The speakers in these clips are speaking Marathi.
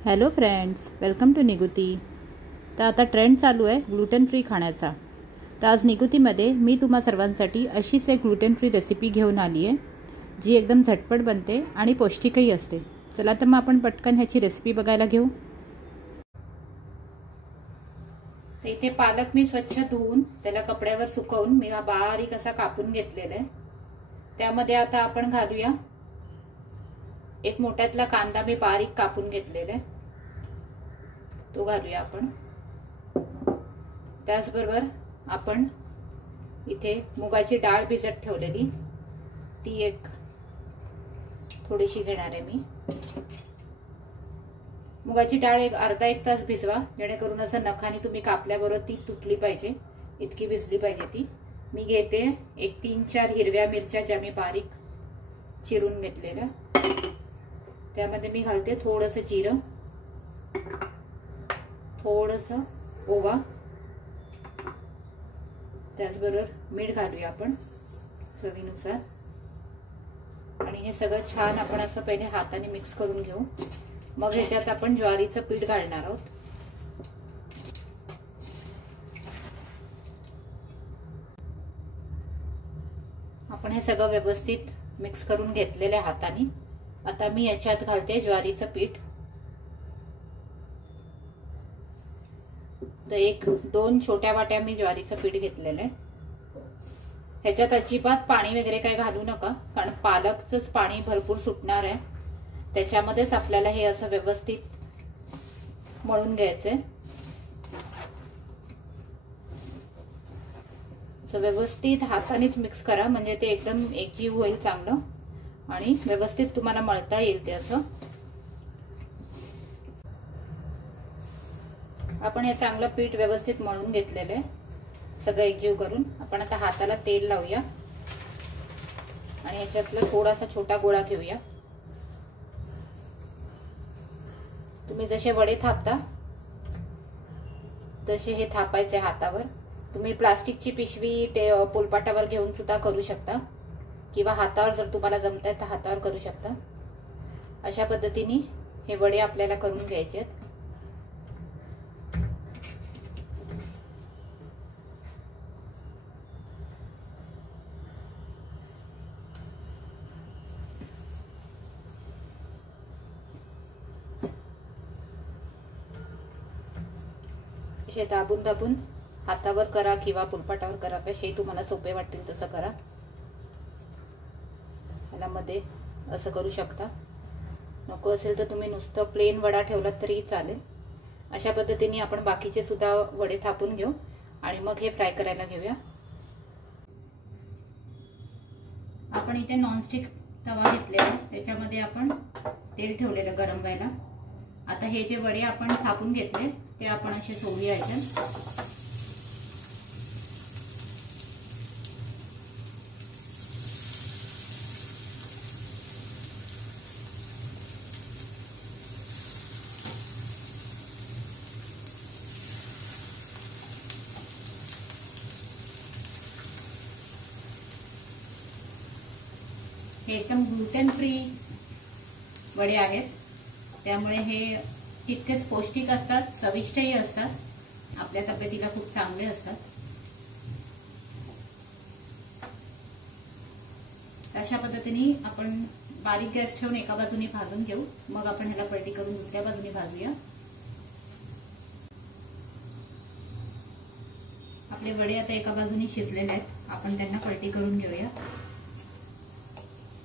Hello friends, welcome to Niguti. तर आता ट्रेंड चालू आहे ग्लुटेन फ्री खाण्याचा। तर आज निगुतीमध्ये मी तुम्हा सर्वांसाठी अशीच एक ग्लुटेन फ्री रेसिपी घेऊन आली आहे, जी एकदम झटपट बनते आणि पौष्टिकही असते। चला तर मग आपण पटकन ह्याची रेसिपी बघायला घेऊ। तर इथे पालक मी स्वच्छ धुवून त्याला कपड्यावर सुकवून मी हा बारीक असा कापून घेतलेला आहे। त्यामध्ये आता आपण घालूया एक मोठ्यातला कांदा मी बारीक कापून घेतलेला आहे, तो घालूया आपण। त्याचबरोबर आपण इथे मुगाची डाळ भिजत ठेवलेली ती एक थोडीशी घेणार आहे मी। मुगाची डाळ एक अर्धा एक तास भिजवा, जेणेकरून असं नखाने तुम्ही कापल्याबरोबर ती तुटली पाहिजे, इतकी भिजली पाहिजे ती। मी घेते एक 3-4 हिरव्या मिरच्या ज्या मी बारीक चिरून घेतलेल्या। त्यामध्ये मी घालते थोडंसं जिरं, थोडंसं ओवा, त्याचबरोबर मीठ घालूया आपण चवीनुसार। आणि हे सगळं छान आपण असं पहिले हाताने मिक्स करून घेऊ। मग ह्याच्यात आपण ज्वारीचं पीठ घालणार आहोत। आपण हे सगळं व्यवस्थित मिक्स करून घेतलेले हाताने। आता मी याच्यात घालते ज्वारीचं पीठ। तर 1-2 छोट्या वाट्या मी ज्वारीचं पीठ घेतलेलं आहे। ह्याच्यात अजिबात पाणी वगैरे काही घालू नका, कारण पालकचंच पाणी भरपूर सुटणार आहे, त्याच्यामध्येच आपल्याला हे असं व्यवस्थित मळून घ्यायचंय। असं व्यवस्थित हातानेच मिक्स करा, म्हणजे ते एकदम एकजीव होईल चांगलं आणि व्यवस्थित तुम्हाला मळता येईल ते असं। आपण हे चांगलं पीठ व्यवस्थित मळून घेतलेलं आहे, सगळं एकजीव करून। आपण आता हाताला तेल लावूया आणि ह्याच्यातला थोडासा छोटा गोळा घेऊया। तुम्ही जसे वडे थापता तसे हे थापायचे हातावर। तुम्ही प्लास्टिकची पिशवी पोलपाटावर घेऊन सुद्धा करू शकता, किंवा हातावर जर तुम्हाला जमतंय तर हातावर करू शकता। अशा पद्धतीने हे वडे आपल्याला करून घ्यायचे आहेत। असे दाबून दाबून हातावर करा किंवा पोलपाटावर करा, कसे तुम्हाला सोपे वाटतील तसं करा। ह्याला मध्ये असं करू शकता, नको असेल तर तुम्ही नुसतं प्लेन वडा ठेवलात तरी चालेल। अशा पद्धतीने आपण बाकीचे सुद्धा वडे थापून घेऊ आणि मग हे फ्राय करायला घेऊया। आपण इथे नॉनस्टिक तवा घेतलेला, त्याच्यामध्ये आपण तेल ठेवलेलं गरम व्हायला। आता हे जे वडे आपण थापून घेतले ते आपण असे सोडूया याच्यात। हे एकदम ग्लुटेन फ्री वडे आहेत, त्यामुळे हे तितकेच पौष्टिक असतात, चविष्टही असतात, आपल्या तब्येतीला खूप चांगले असतात। अशा पद्धतीने आपण बारीक गॅस ठेवून एका बाजूने भाजून घेऊ, मग आपण ह्याला पलटी करून दुसऱ्या बाजूने भाजूया। आपले वडे आता एका बाजूने शिजलेले आहेत, आपण त्यांना पलटी करून घेऊया।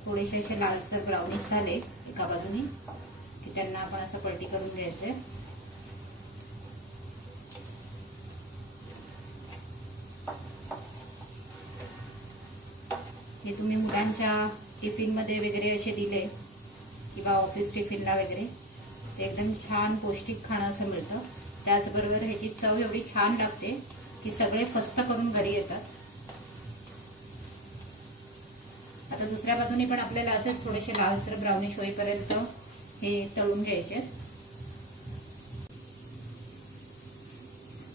थोडेसे असे लालसर ब्राउनिश झाले एका बाजूने की त्यांना आपण असं पलटी करून घ्यायचंय। हे तुम्ही मुलांच्या टिफिन मध्ये वगैरे असे दिले किंवा ऑफिस टिफिनला वगैरे, ते एकदम छान पौष्टिक खाणं असं मिळतं। त्याचबरोबर ह्याची चव एवढी छान लागते की सगळे फस्त करून घरी येतात। आता दुसऱ्या बाजूने पण आपल्याला असेच थोडेसे लालसर ब्राउनिश होईपर्यंत हे तळून घ्यायचे।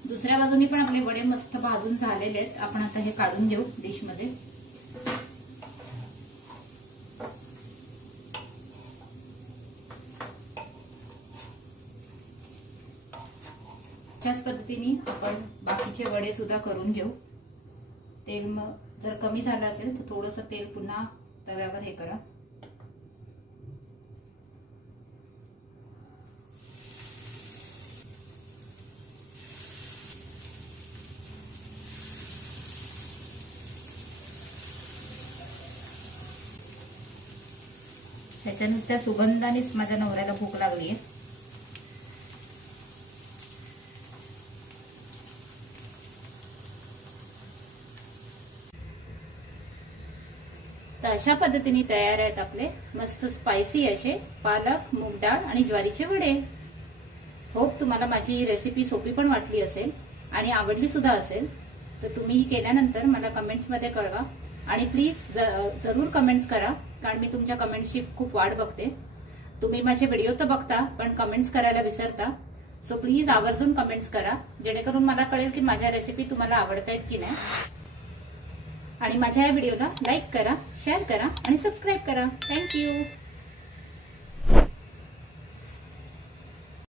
दुसऱ्या बाजूने पण आपले वडे मस्त भाजून झालेले आहेत, आपण आता हे काढून घेऊ डिश मध्ये। अशाच पद्धतीने आपण बाकीचे वडे सुद्धा करून घेऊ। तेल मग जर कमी झालं असेल तर थोडंसं तेल पुन्हा तव्यावर हे करा। ह्याच्या नुसत्या सुगंधानेच माझ्या नवऱ्याला भूक लागली आहे। तर अशा पद्धतीने तयार आहेत आपले मस्त स्पायसी असे पालक, मूग डाळ आणि ज्वारीचे वडे। होप तुम्हाला माझी रेसिपी सोपी पण वाटली असेल आणि आवडली सुद्धा असेल। तर तुम्ही ही केल्यानंतर मला कमेंट्स मध्ये कळवा आणि प्लीज जरूर कमेंट्स करा, कारण मी तुमच्या कमेंट्सची खूप वाट बघते। तुम्ही माझे व्हिडिओ तर बघता पण कमेंट्स करायला विसरता, सो प्लीज आवर्जून कमेंट्स करा, जेणेकरून मला कळेल की माझ्या रेसिपी तुम्हाला आवडतायत की नाही। आणि माझ्या या व्हिडिओला लाईक करा, शेअर करा आणि सबस्क्राईब करा। थँक्यू।